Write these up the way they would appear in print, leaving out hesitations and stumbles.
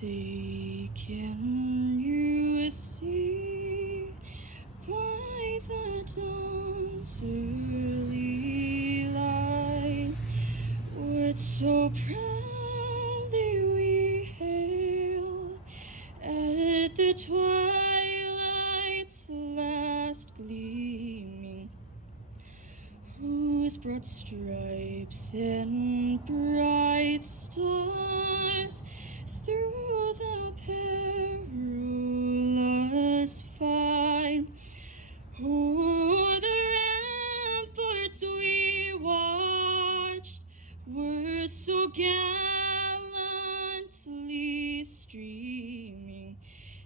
say, can you see by the dawn's early light what so proudly we hailed at the twilight's last gleaming, whose broad stripes and bright stars through the perilous fight o'er the ramparts we watched were so gallantly streaming,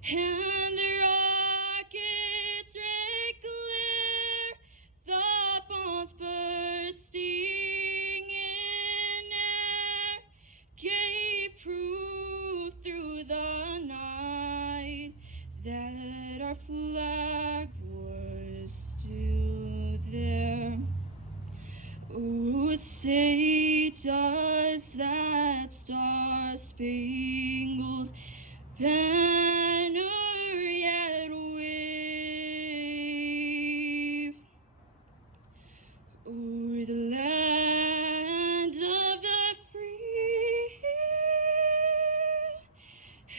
and the rockets' red glare, the bombs bursting in air, gave proof through the night that our flag was still there. Oh, say does that star-spangled banner yet wave o'er the land of the free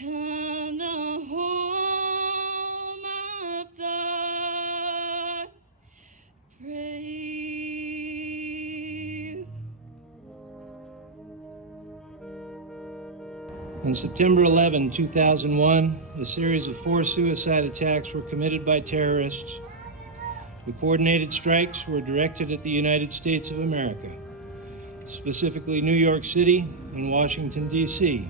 and the home of the brave. On September 11, 2001, a series of 4 suicide attacks were committed by terrorists. The coordinated strikes were directed at the United States of America, specifically New York City and Washington, D.C.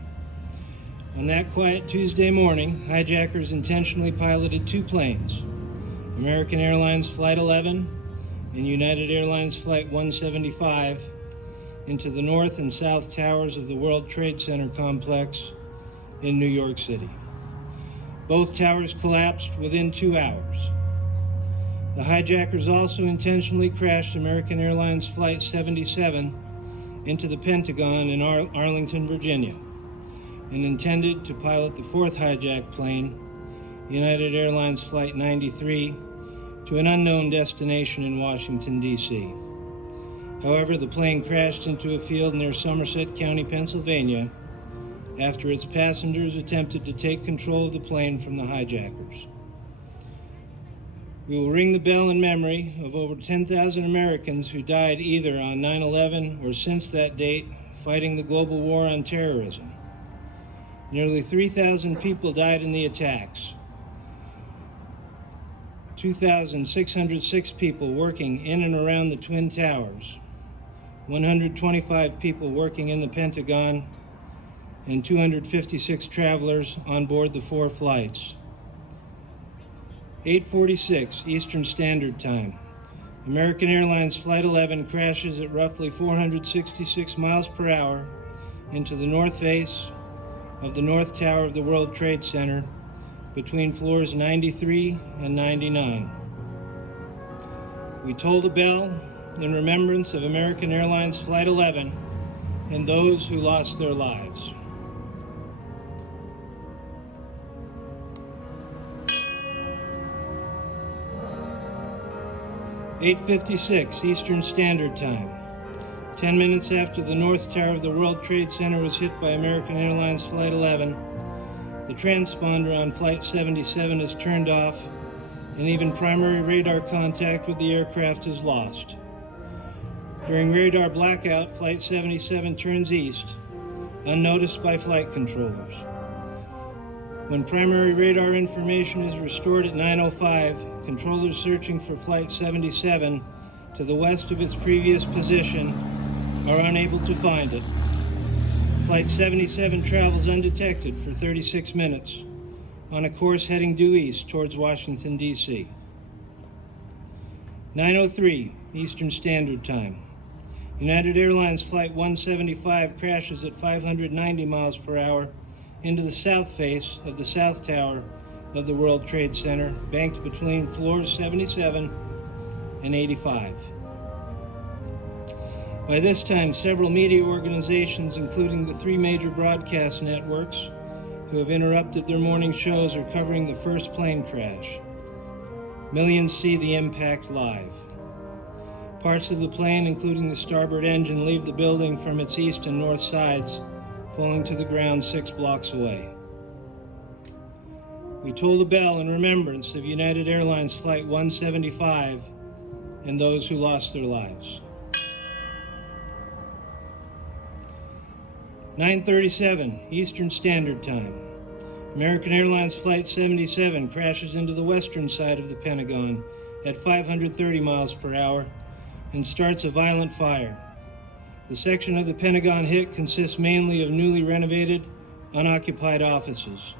On that quiet Tuesday morning, hijackers intentionally piloted 2 planes, American Airlines Flight 11 and United Airlines Flight 175, into the north and south towers of the World Trade Center complex in New York City. Both towers collapsed within 2 hours. The hijackers also intentionally crashed American Airlines Flight 77 into the Pentagon in Arlington, Virginia, and intended to pilot the 4th hijacked plane, United Airlines Flight 93, to an unknown destination in Washington, D.C. However, the plane crashed into a field near Somerset County, Pennsylvania, after its passengers attempted to take control of the plane from the hijackers. We will ring the bell in memory of over 10,000 Americans who died either on 9/11 or since that date fighting the global war on terrorism. Nearly 3,000 people died in the attacks. 2,606 people working in and around the Twin Towers, 125 people working in the Pentagon, and 256 travelers on board the 4 flights. 8:46 Eastern Standard Time. American Airlines Flight 11 crashes at roughly 466 miles per hour into the north face of the North Tower of the World Trade Center between floors 93 and 99. We toll the bell in remembrance of American Airlines Flight 11 and those who lost their lives. (8:56 Eastern Standard Time). 10 minutes after the North Tower of the World Trade Center was hit by American Airlines Flight 11, the transponder on Flight 77 is turned off, and even primary radar contact with the aircraft is lost. During radar blackout, Flight 77 turns east, unnoticed by flight controllers. When primary radar information is restored at 9:05, controllers searching for Flight 77 to the west of its previous position are unable to find it. Flight 77 travels undetected for 36 minutes on a course heading due east towards Washington, D.C. 9:03 Eastern Standard Time. United Airlines Flight 175 crashes at 590 miles per hour into the south face of the South Tower of the World Trade Center, banked between floors 77 and 85. By this time, several media organizations, including the 3 major broadcast networks, who have interrupted their morning shows are covering the first plane crash. Millions see the impact live. Parts of the plane, including the starboard engine, leave the building from its east and north sides, falling to the ground 6 blocks away. We toll the bell in remembrance of United Airlines Flight 175 and those who lost their lives. 9:37 Eastern Standard Time. American Airlines Flight 77 crashes into the western side of the Pentagon at 530 miles per hour and starts a violent fire. The section of the Pentagon hit consists mainly of newly renovated, unoccupied offices.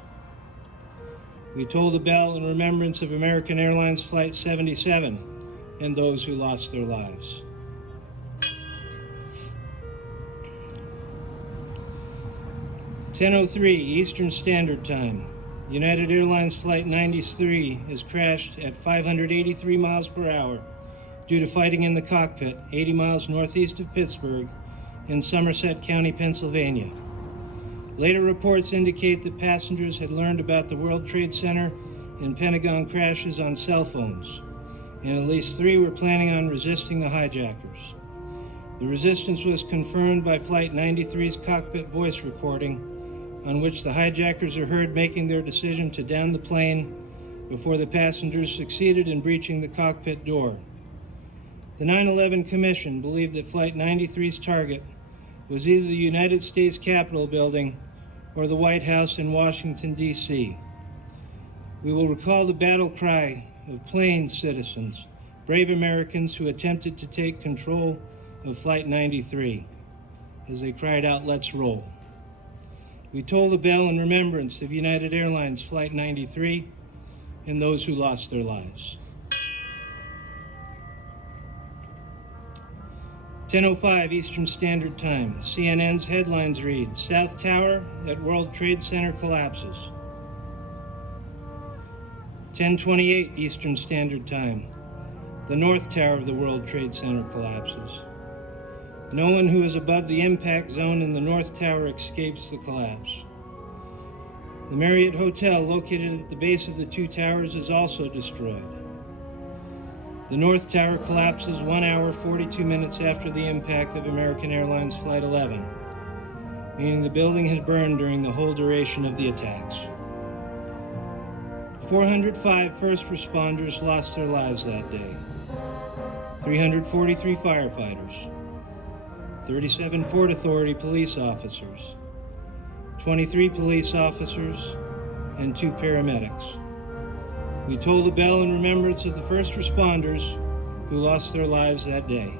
We toll the bell in remembrance of American Airlines Flight 77 and those who lost their lives. 10:03 Eastern Standard Time. United Airlines Flight 93 has crashed at 583 miles per hour due to fighting in the cockpit 80 miles northeast of Pittsburgh in Somerset County, Pennsylvania. Later reports indicate that passengers had learned about the World Trade Center and Pentagon crashes on cell phones, and at least 3 were planning on resisting the hijackers. The resistance was confirmed by Flight 93's cockpit voice recording, on which the hijackers are heard making their decision to down the plane before the passengers succeeded in breaching the cockpit door. The 9/11 Commission believed that Flight 93's target was either the United States Capitol building or the White House in Washington, D.C. We will recall the battle cry of plain citizens, brave Americans who attempted to take control of Flight 93 as they cried out, "Let's roll." We toll the bell in remembrance of United Airlines Flight 93 and those who lost their lives. 10:05 Eastern Standard Time. CNN's headlines read, "South Tower at World Trade Center collapses." 10:28 Eastern Standard Time. The North Tower of the World Trade Center collapses. No one who is above the impact zone in the North Tower escapes the collapse. The Marriott Hotel, located at the base of the 2 towers, is also destroyed. The North Tower collapses 1 hour, 42 minutes after the impact of American Airlines Flight 11, meaning the building had burned during the whole duration of the attacks. 405 first responders lost their lives that day. 343 firefighters, 37 Port Authority police officers, 23 police officers, and 2 paramedics. We toll the bell in remembrance of the first responders who lost their lives that day.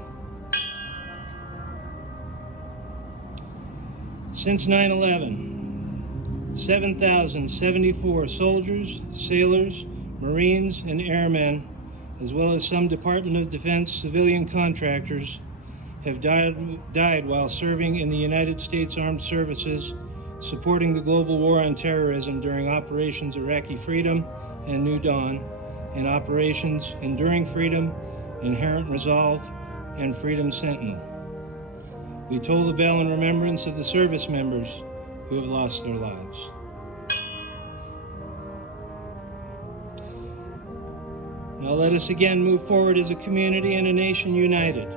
Since 9/11, 7,074 soldiers, sailors, Marines, and airmen, as well as some Department of Defense civilian contractors, have died while serving in the United States Armed Services, supporting the global war on terrorism during Operations Iraqi Freedom and New Dawn, and Operations Enduring Freedom, Inherent Resolve, and Freedom Sentinel. We toll the bell in remembrance of the service members who have lost their lives. Now let us again move forward as a community and a nation united.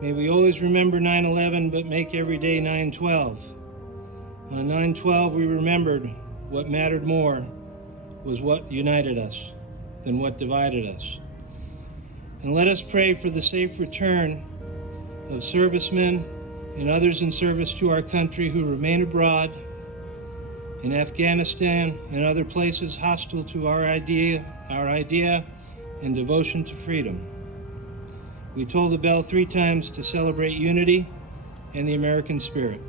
May we always remember 9/11, but make every day 9/12. On 9/12, we remembered what mattered more was what united us than what divided us. And let us pray for the safe return of servicemen and others in service to our country who remain abroad, in Afghanistan and other places hostile to our idea and devotion to freedom. We toll the bell 3 times to celebrate unity and the American spirit.